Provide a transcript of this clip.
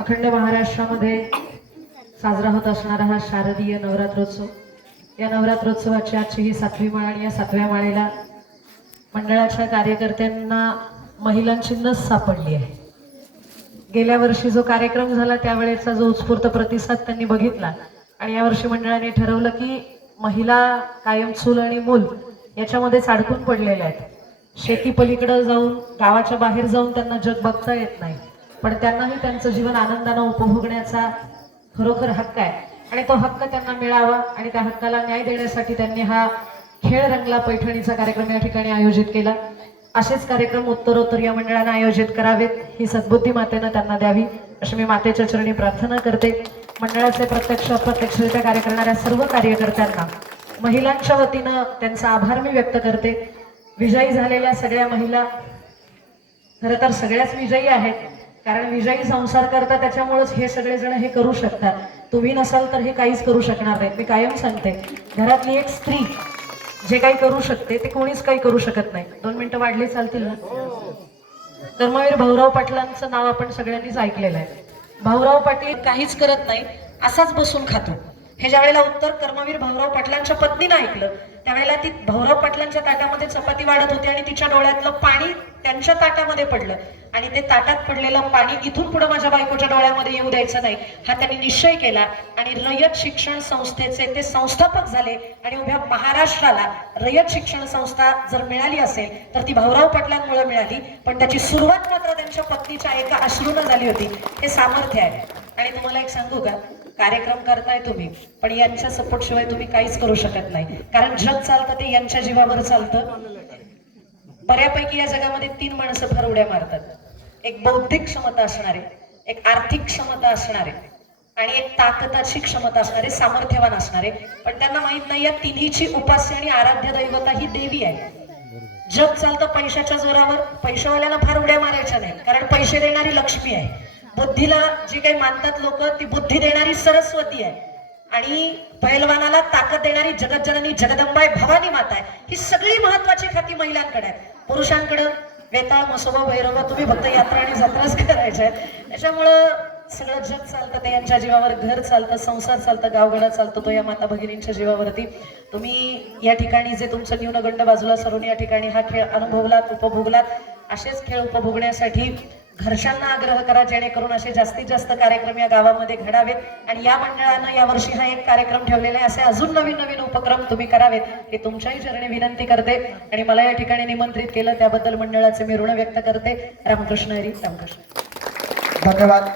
अखंड महाराष्ट्रामध्ये साजरा होत असणारा हा शारदीय नवरात्रोत्सव, या नवरात्रोत्सवाची आजची ही 7वी माळ आणि या 7व्या माळेला मंडळाच्या कार्यकर्त्यांना महिलांची नस सापडली आहे। गेल्या वर्षी जो कार्यक्रम झाला त्यावेळेचा जो उत्स्फूर्त प्रतिसाद त्यांनी बघितला आणि यावर्षी मंडळाने ठरवलं की महिला कायम चूल आणि मूल याच्यामध्येच अडकून पडलेल्या आहेत। शेती पलीकडे जाऊन गावाच्या बाहेर जाऊन त्यांना जग बघता येत नाही, पण त्यांनाही त्यांचं जीवन आनंदाने उपभोगण्याचा खरोखर हक्क आहे आणि तो हक्क त्यांना मिळावा आणि त्या हक्काला न्याय देण्यासाठी त्यांनी हा खेळ रंगला पैठणीचा कार्यक्रम या ठिकाणी आयोजित केला। असेच कार्यक्रम उत्तरोत्तर या मंडळाने आयोजित करावेत ही सद्बुद्धी मातेने त्यांना द्यावी अशी मी मातेच्या चरणी प्रार्थना करते। मंडळाचे प्रत्यक्ष अप्रत्यक्षरित्या कार्य करणाऱ्या सर्व कार्यकर्त्यांना महिलांच्या वतीने त्यांचा आभार मी व्यक्त करते। विजयी झालेल्या सगळ्या महिला खरं तर सगळ्याच विजयी आहेत, कारण विजयी संसार करतात त्याच्यामुळेच हे सगळेजण हे करू शकतात। तुम्ही नसाल तर हे काहीच करू शकणार नाही। मी कायम सांगते, घरातली एक स्त्री जे काही करू शकते ते कोणीच काही करू शकत नाही। 2 मिनिटं वाढले चालतील ना? कर्मवीर भाऊराव पाटलांचं नाव आपण सगळ्यांनीच ऐकलेलं आहे। भाऊराव पाटील काहीच करत नाही, असाच बसून खातो। हे ज्या वेळेला उत्तर कर्मवीर भाऊराव पाटलांच्या पत्नीने ऐकलं त्यावेळेला ती भाऊराव पाटलांच्या ताटामध्ये चपाती वाढत होती आणि तिच्या डोळ्यातलं पाणी त्यांच्या ताटामध्ये पडलं आणि ते ताटात पडलेलं पाणी इथून पुढे माझ्या बायकोच्या डोळ्यामध्ये येऊ द्यायचं नाही हा त्यांनी निश्चय केला आणि रयत शिक्षण संस्थेचे ते संस्थापक झाले। आणि उभ्या महाराष्ट्राला रयत शिक्षण संस्था जर मिळाली असेल तर ती भाऊराव पाटलांमुळे मिळाली, पण त्याची सुरुवात मात्र त्यांच्या पत्नीच्या एका अश्रूने झाली होती। हे सामर्थ्य आहे। आणि तुम्हाला एक सांगू का, कार्यक्रम करताय तुम्ही, पण यांच्या सपोर्ट शिवाय तुम्ही काहीच करू शकत नाही, कारण जग चालतं ते यांच्या जीवावर चालतं। बऱ्यापैकी या जगामध्ये 3 माणसं फार उड्या मारतात, एक बौद्धिक क्षमता असणारे, एक आर्थिक क्षमता असणारे आणि एक ताकदाची क्षमता असणारे, सामर्थ्यवान असणारे, पण त्यांना माहित नाही या तिन्हीची उपास्य आणि आराध्य दैवता ही देवी आहे। जग चालतं पैशाच्या जोरावर, पैशावाल्यांना फार उड्या मारायच्या नाही, कारण पैसे देणारी लक्ष्मी आहे। बुद्धीला जी काही मानतात लोक ती बुद्धी देणारी सरस्वती आहे आणि पैलवानाला ताकद देणारी जगज्जननी जगदंबा भवानी माता आहे। ही सगळी महत्वाची खाती महिलांकडे आहेत। पुरुषांकडे वेताळ मसोबा भैरवा तुम्ही फक्त यात्रा आणि जत्राच करायच्या आहेत। त्याच्यामुळं सगळं जग चालतं ते यांच्या जीवावर, घर चालतं, संसार चालतं, गावगडा चालतो तो या माता भगिनींच्या जीवावरती। तुम्ही या ठिकाणी जे तुमचं न्यूनगंड बाजूला सरून या ठिकाणी हा खेळ अनुभवलात, उपभोगलात, असेच खेळ उपभोगण्यासाठी घरच्यांना आग्रह करा जेणेकरून असे जास्तीत जास्त कार्यक्रम या गावामध्ये घडावेत आणि या मंडळानं यावर्षी हा एक कार्यक्रम ठेवलेला आहे, असे अजून नवीन नवीन उपक्रम तुम्ही करावेत हे तुमच्याही चरणी विनंती करते। आणि मला या ठिकाणी निमंत्रित केलं त्याबद्दल मंडळाचे मी ऋण व्यक्त करते। रामकृष्ण हरी, रामकृष्ण। धन्यवाद।